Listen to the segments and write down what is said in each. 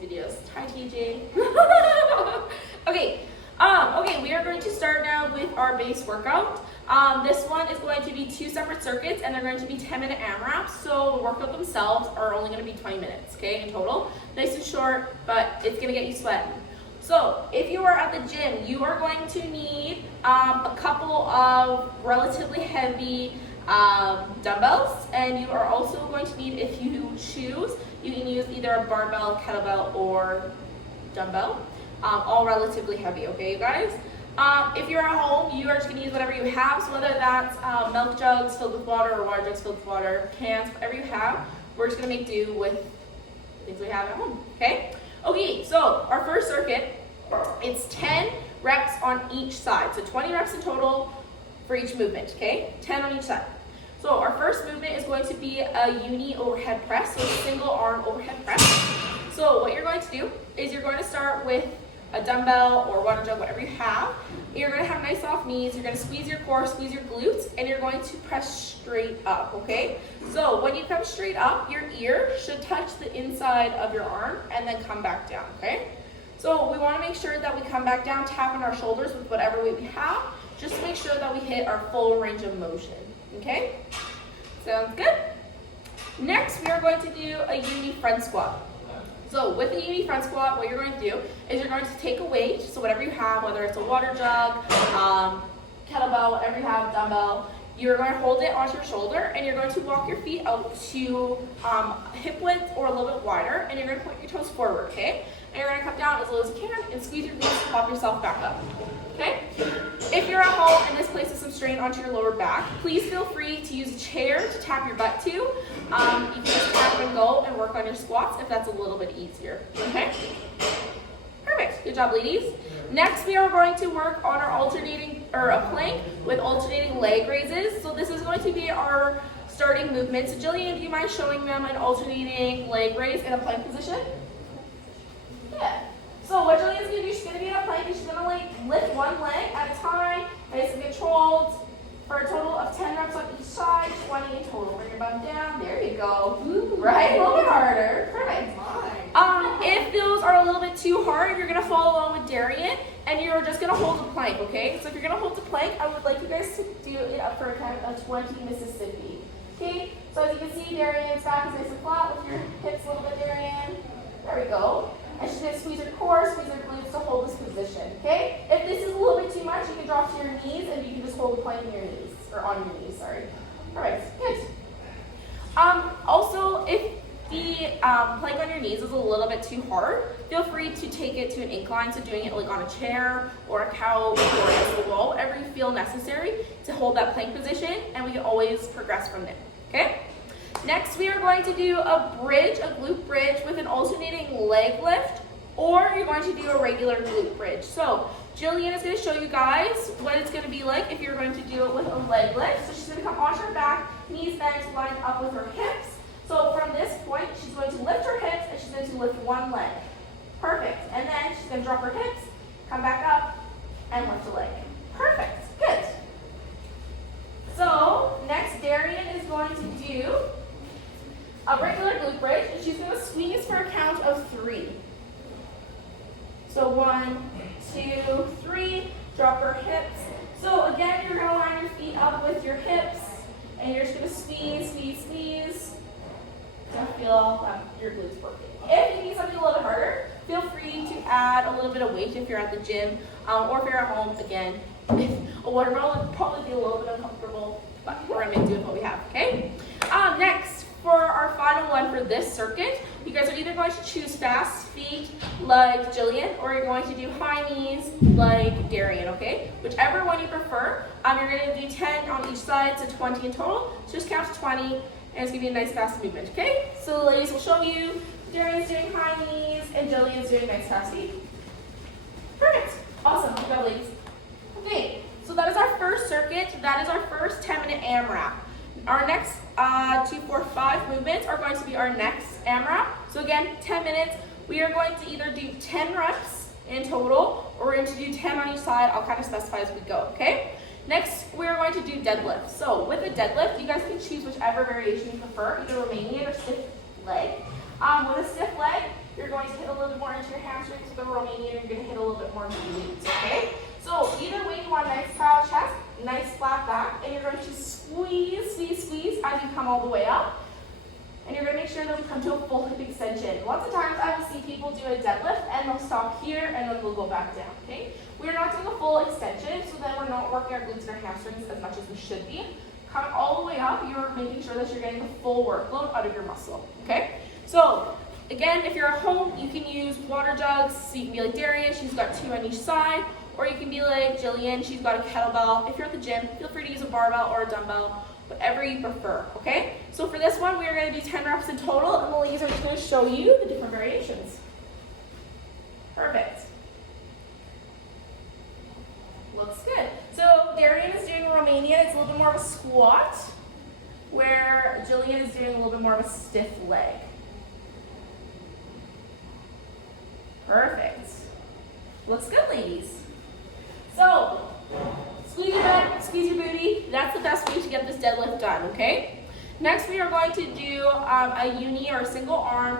videos. Hi, TJ. Okay. Okay, we are going to start now with our base workout. This one is going to be 2 separate circuits, and they're going to be 10-minute AMRAPs. So the workout themselves are only going to be 20 minutes, okay, in total. Nice and short, but it's going to get you sweating. So if you are at the gym, you are going to need a couple of relatively heavy dumbbells, and you are also going to need, if you choose, you can use either a barbell, kettlebell, or dumbbell. All relatively heavy, okay, you guys? If you're at home, you are just going to use whatever you have, so whether that's milk jugs filled with water or water jugs filled with water, cans, whatever you have, we're just going to make do with things we have at home, okay? Okay, so our first circuit, it's 10 reps on each side, so 20 reps in total for each movement, okay? 10 on each side. So our first movement is going to be a uni overhead press, so a single arm overhead press. So what you're going to do is you're going to start with a dumbbell or water jug, whatever you have. You're going to have nice soft knees, you're going to squeeze your core, squeeze your glutes, and you're going to press straight up, okay? So when you come straight up, your ear should touch the inside of your arm and then come back down, okay? So we want to make sure that we come back down, tapping our shoulders with whatever weight we have, just to make sure that we hit our full range of motion, okay? Sounds good? Next, we are going to do a uni front squat. So with the uni front squat, what you're going to do is you're going to take a weight, so whatever you have, whether it's a water jug, kettlebell, whatever you have, dumbbell, you're going to hold it onto your shoulder, and you're going to walk your feet out to hip width or a little bit wider, and you're going to point your toes forward, okay? And you're going to come down as low as you can and squeeze your glutes, pop yourself back up, okay? If you're at home and this places some strain onto your lower back, please feel free to use a chair to tap your butt to. You can just tap and go and work on your squats if that's a little bit easier, okay? Perfect, good job, ladies. Next, we are going to work on our a plank with alternating leg raises. So this is going to be our starting movement. So Jillian, do you mind showing them an alternating leg raise in a plank position? Yeah. So what Jillian's going to do, she's going to be in a plank and she's going to lift one leg at a time, nice and controlled, for a total of 10 reps on each side, 20 in total. Bring your bum down, there you go. Ooh, right, a little bit harder, perfect. If those are a little bit too hard, you're going to follow along with Darian, and you're just going to hold the plank, okay? So if you're going to hold the plank, I would like you guys to do it up for a count of 20 Mississippi. Okay, so as you can see, Darian's back is nice and flat with your hips a little bit, Darian. There we go. And she's going to squeeze her core, squeeze her glutes to hold this position, okay? If this is a little bit too much, you can drop to your knees, and you can just hold the plank in your knees, or on your knees, sorry. All right, good. Also, if the plank on your knees is a little bit too hard, feel free to take it to an incline, so doing it like on a chair or a couch or against the wall, whatever you feel necessary to hold that plank position, and we can always progress from there, okay? Next, we are going to do a bridge, a glute bridge with an alternating leg lift, or you're going to do a regular glute bridge. So Jillian is going to show you guys what it's going to be like if you're going to do it with a leg lift. So she's going to come onto her back, knees bent, lined up with her hips. So from this point, she's going to lift her hips, and she's going to lift one leg. Perfect. And then she's going to drop her hips, come back up, and lift a leg. Perfect. Good. So next, Darian is going to do a regular glute bridge, and she's going to squeeze for a count of 3. So 1, 2, 3, drop her hips. So again, you're going to line your feet up with your hips, and you're just going to squeeze, squeeze, squeeze. To feel your glutes working. If you need something a little bit harder, feel free to add a little bit of weight if you're at the gym, or if you're at home, again, a water bottle would probably be a little bit uncomfortable, but we're going to make do with what we have, okay? Next, for our final one for this circuit, you guys are either going to choose fast feet like Jillian, or you're going to do high knees like Darian, okay? Whichever one you prefer. You're going to do 10 on each side, so 20 in total. So just count to 20, and it's going to be a nice fast movement, okay? So the ladies will show you. Darian's doing high knees, and Jillian's doing nice fast feet. Perfect. Awesome. Good job, ladies. Okay, so that is our first circuit. That is our first 10-minute AMRAP. Our next 2, 4, 5 movements are going to be our next AMRAP. So again, 10 minutes. We are going to either do 10 reps in total, or we're going to do 10 on each side. I'll kind of specify as we go, okay? Next, we're going to do deadlift. So with a deadlift, you guys can choose whichever variation you prefer, either Romanian or stiff leg. With a stiff leg, you're going to hit a little bit more into your hamstrings. With the Romanian, you're going to hit a little bit more into the glutes, okay? So either way, you want a nice proud chest, nice flat back, and you're going to squeeze, squeeze, squeeze as you come all the way up. And you're going to make sure that we come to a full hip extension. Lots of times I will see people do a deadlift and they'll stop here and then they'll go back down, okay? We're not doing a full extension, so then we're not working our glutes and our hamstrings as much as we should be. Coming all the way up, you're making sure that you're getting the full workload out of your muscle, okay? So, again, if you're at home, you can use water jugs. So you can be like Darian, she's got 2 on each side. Or you can be like Jillian, she's got a kettlebell. If you're at the gym, feel free to use a barbell or a dumbbell, whatever you prefer, okay? So for this one, we are going to do 10 reps in total, and the ladies are just going to show you the different variations. Perfect. Looks good. So Darian is doing Romanian. It's a little bit more of a squat, where Jillian is doing a little bit more of a stiff leg. Perfect. Looks good, ladies. So, squeeze your butt, squeeze your booty. That's the best way to get this deadlift done, okay? Next, we are going to do a uni or a single arm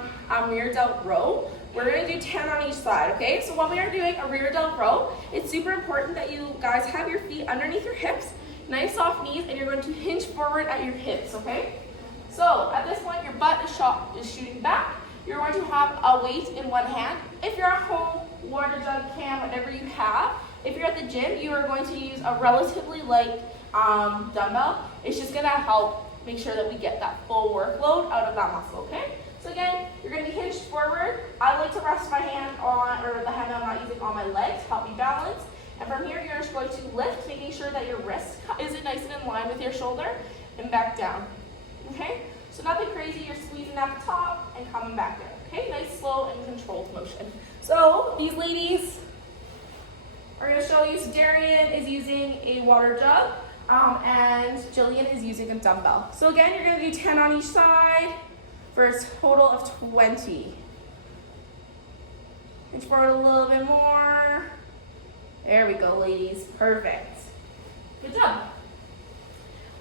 rear delt row. We're going to do 10 on each side, okay? So when we are doing a rear delt row, it's super important that you guys have your feet underneath your hips, nice soft knees, and you're going to hinge forward at your hips, okay? So at this point, your butt is shooting back. You're going to have a weight in one hand. If you're at home, water jug, can, whatever you have. If you're at the gym, you are going to use a relatively light dumbbell. It's just going to help make sure that we get that full workload out of that muscle, okay? So again, you're going to be hinged forward. I like to rest my hand on, or the hand I'm not using on my legs to help me balance. And from here, you're just going to lift, making sure that your wrist is nice and in line with your shoulder, and back down, okay? So nothing crazy, you're squeezing at the top and coming back down, okay? Nice, slow, and controlled motion. So these ladies are going to show you. So Darian is using a water jug, and Jillian is using a dumbbell. So again, you're going to do 10 on each side for a total of 20. Inch forward a little bit more. There we go, ladies. Perfect. Good job.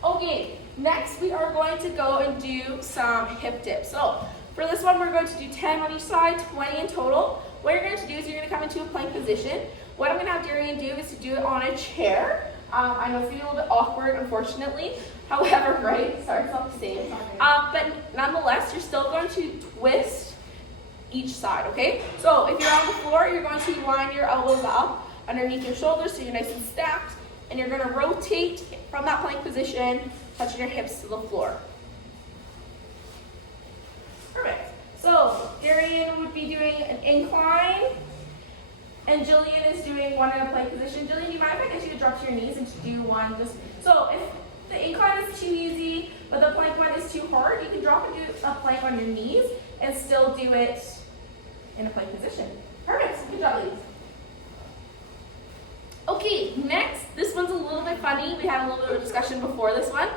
Okay, next we are going to go and do some hip dips. So for this one, we're going to do 10 on each side, 20 in total. What you're going to do is you're going to come into a plank position. What I'm going to have Darian do is to do it on a chair. I know it's going to be a little bit awkward, unfortunately. However, right? Sorry, it's not the same. But nonetheless, you're still going to twist each side, okay? So if you're on the floor, you're going to line your elbows up underneath your shoulders so you're nice and stacked. And you're going to rotate from that plank position, touching your hips to the floor. Perfect. So Darian would be doing an incline, and Jillian is doing one in a plank position. Jillian, do you mind if I get you to drop to your knees and to do one? So if the incline is too easy, but the plank one is too hard, you can drop and do a plank on your knees and still do it in a plank position. Perfect. Good job, ladies. Okay, next, this one's a little bit funny. We had a little bit of discussion before this one.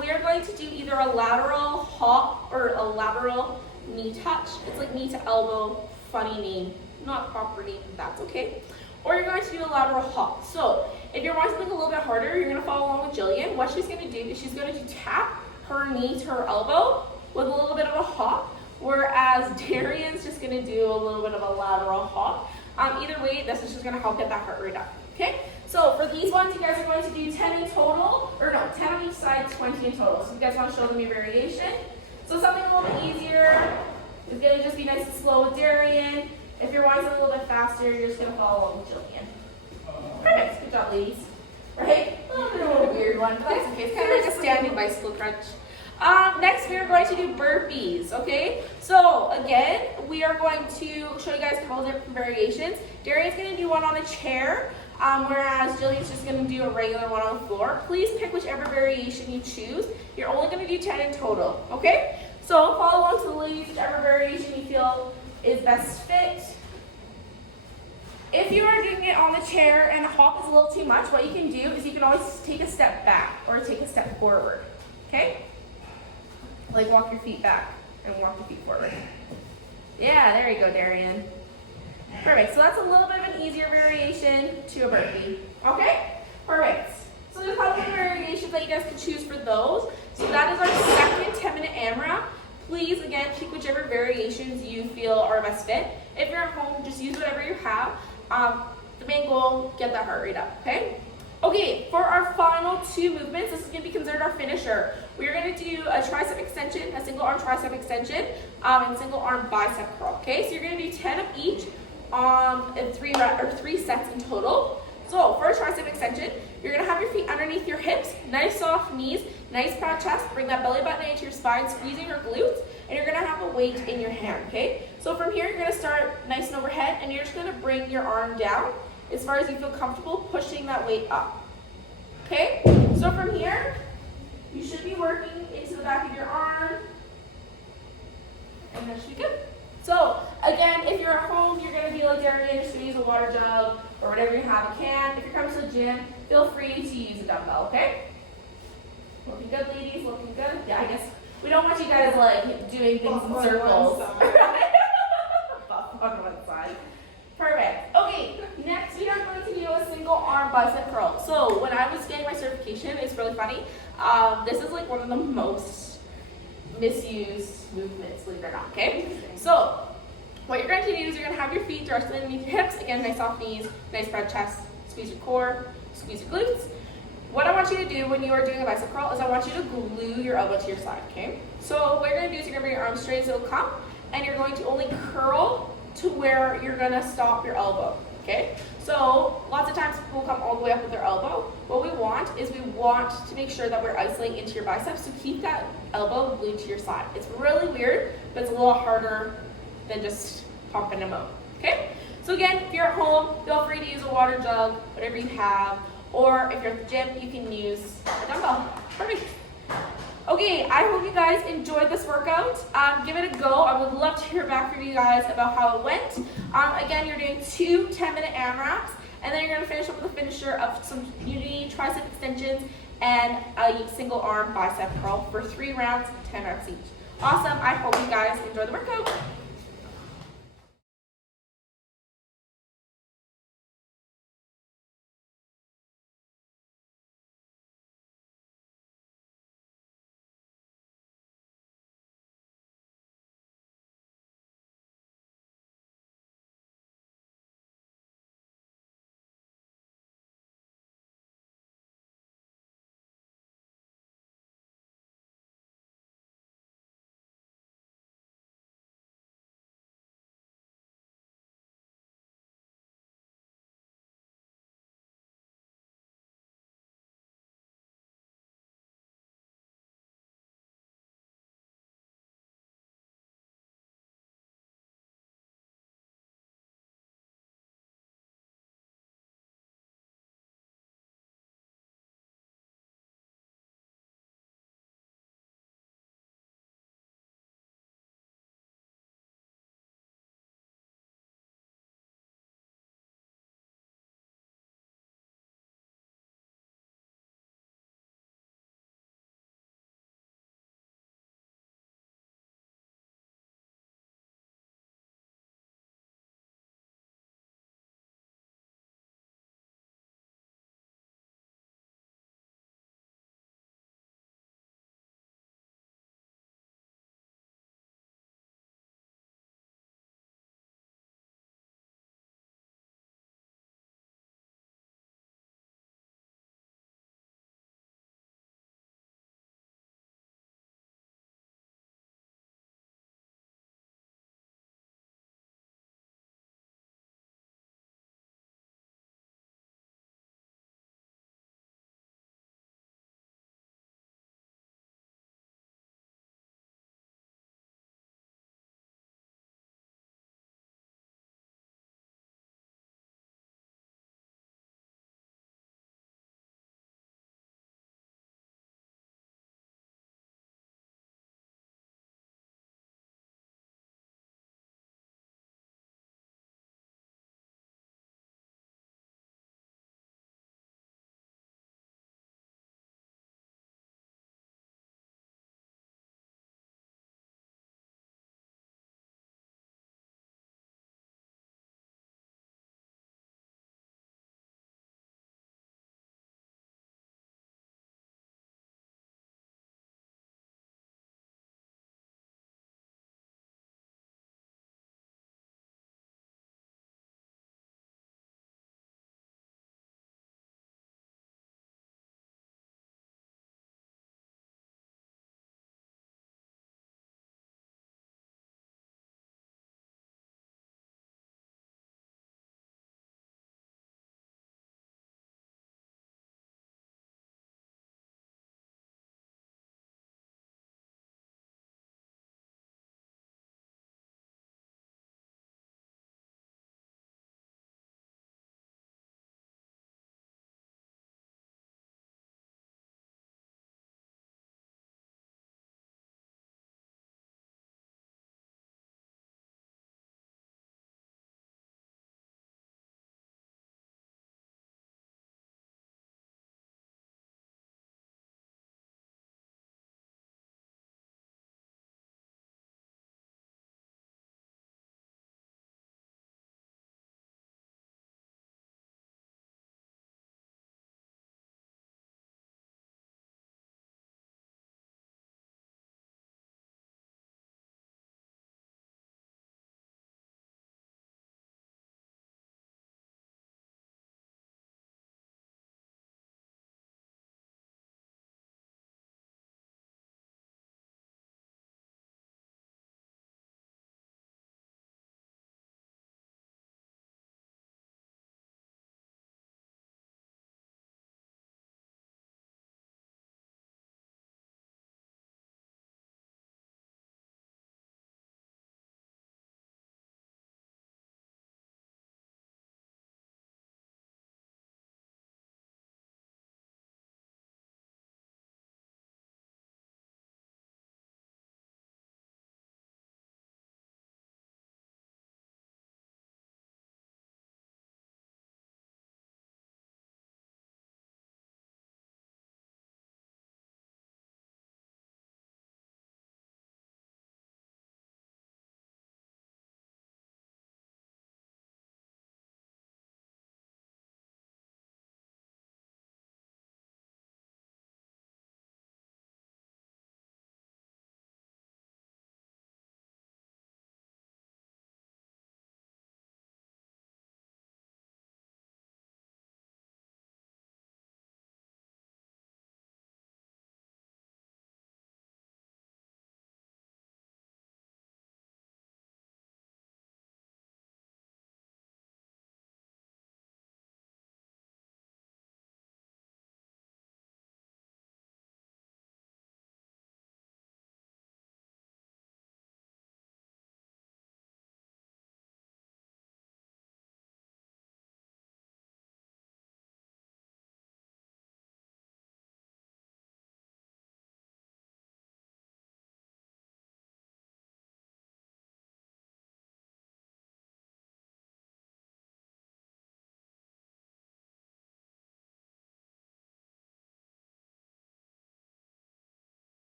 We are going to do either a lateral hop or a lateral knee touch. It's like knee to elbow, funny name, not proper name, that's okay. Or you're going to do a lateral hop. So if you're wanting something a little bit harder, you're going to follow along with Jillian. What she's going to do is she's going to tap her knee to her elbow with a little bit of a hop, whereas Darian's just going to do a little bit of a lateral hop. Either way, this is just going to help get that heart rate up. Okay, so for these ones, you guys are going to do 10 in total, or no, 10 on each side, 20 in total. So you guys want to show them your variation. So something a little bit easier is going to just be nice and slow with Darian. If you're wanting something a little bit faster, you're just going to follow along with Jillian. Perfect, good job, ladies. Right? A little bit of a weird one, but that's okay. It's kind of like a standing bicycle crunch. Next, we are going to do burpees, okay? So, again, we are going to show you guys a couple different variations. Darian's going to do one on a chair, whereas Jillian's just going to do a regular one on the floor. Please pick whichever variation you choose. You're only going to do 10 in total, okay? So, follow along to the ladies, whichever variation you feel is best fit. If you are doing it on the chair and the hop is a little too much, what you can do is you can always take a step back or take a step forward, okay? Like walk your feet back and walk your feet forward. Yeah, there you go, Darian. Perfect, so that's a little bit of an easier variation to a burpee. Okay, perfect. So there's a couple of variations that you guys can choose for those. So that is our second 10-minute AMRAP. please, again, pick whichever variations you feel are best fit. If you're at home, just use whatever you have. The main goal, get that heart rate up, okay? Okay, for our final 2 movements, this is going to be considered our finisher. We're going to do a tricep extension, a single arm tricep extension, and single arm bicep curl, okay? So you're going to do 10 of each in 3 sets in total. So for a tricep extension, you're going to have your feet underneath your hips, nice soft knees, nice proud chest, bring that belly button into your spine, squeezing your glutes, and you're going to have a weight in your hand, okay? So from here, you're going to start nice and overhead, and you're just going to bring your arm down as far as you feel comfortable pushing that weight up, okay? So from here, you should be working into the back of your arm, and that should be good. So again, if you're at home, you're going to be like Darian, just going to use a water jug or whatever you have a can. If you're coming to the gym, feel free to use a dumbbell, okay? Looking good, ladies, looking good. Yeah, I guess we don't want you guys like doing things in circles. On one side. Perfect. Okay, next we are going to do a single arm bicep curl. So when I was getting my certification, it's really funny. This is like one of the most misused movements, believe it or not, okay? So what you're going to do is you're going to have your feet directly underneath your hips. Again, nice soft knees, nice broad chest, squeeze your core, squeeze your glutes. What I want you to do when you are doing a bicep curl is I want you to glue your elbow to your side, okay? So what you're going to do is you're going to bring your arms straight as it'll come, and you're going to only curl to where you're going to stop your elbow, okay? So lots of times people come all the way up with their elbow. What we want is we want to make sure that we're isolating into your biceps, so keep that elbow glued to your side. It's really weird, but it's a little harder than just pumping them out, okay? So again, if you're at home, feel free to use a water jug, whatever you have, or if you're at the gym, you can use a dumbbell. Perfect. Okay, I hope you guys enjoyed this workout. Give it a go. I would love to hear back from you guys about how it went. Again, you're doing 2 10-minute AMRAPs, and then you're going to finish up with a finisher of some unity tricep extensions and a single arm bicep curl for 3 rounds, 10 reps each. Awesome. I hope you guys enjoy the workout.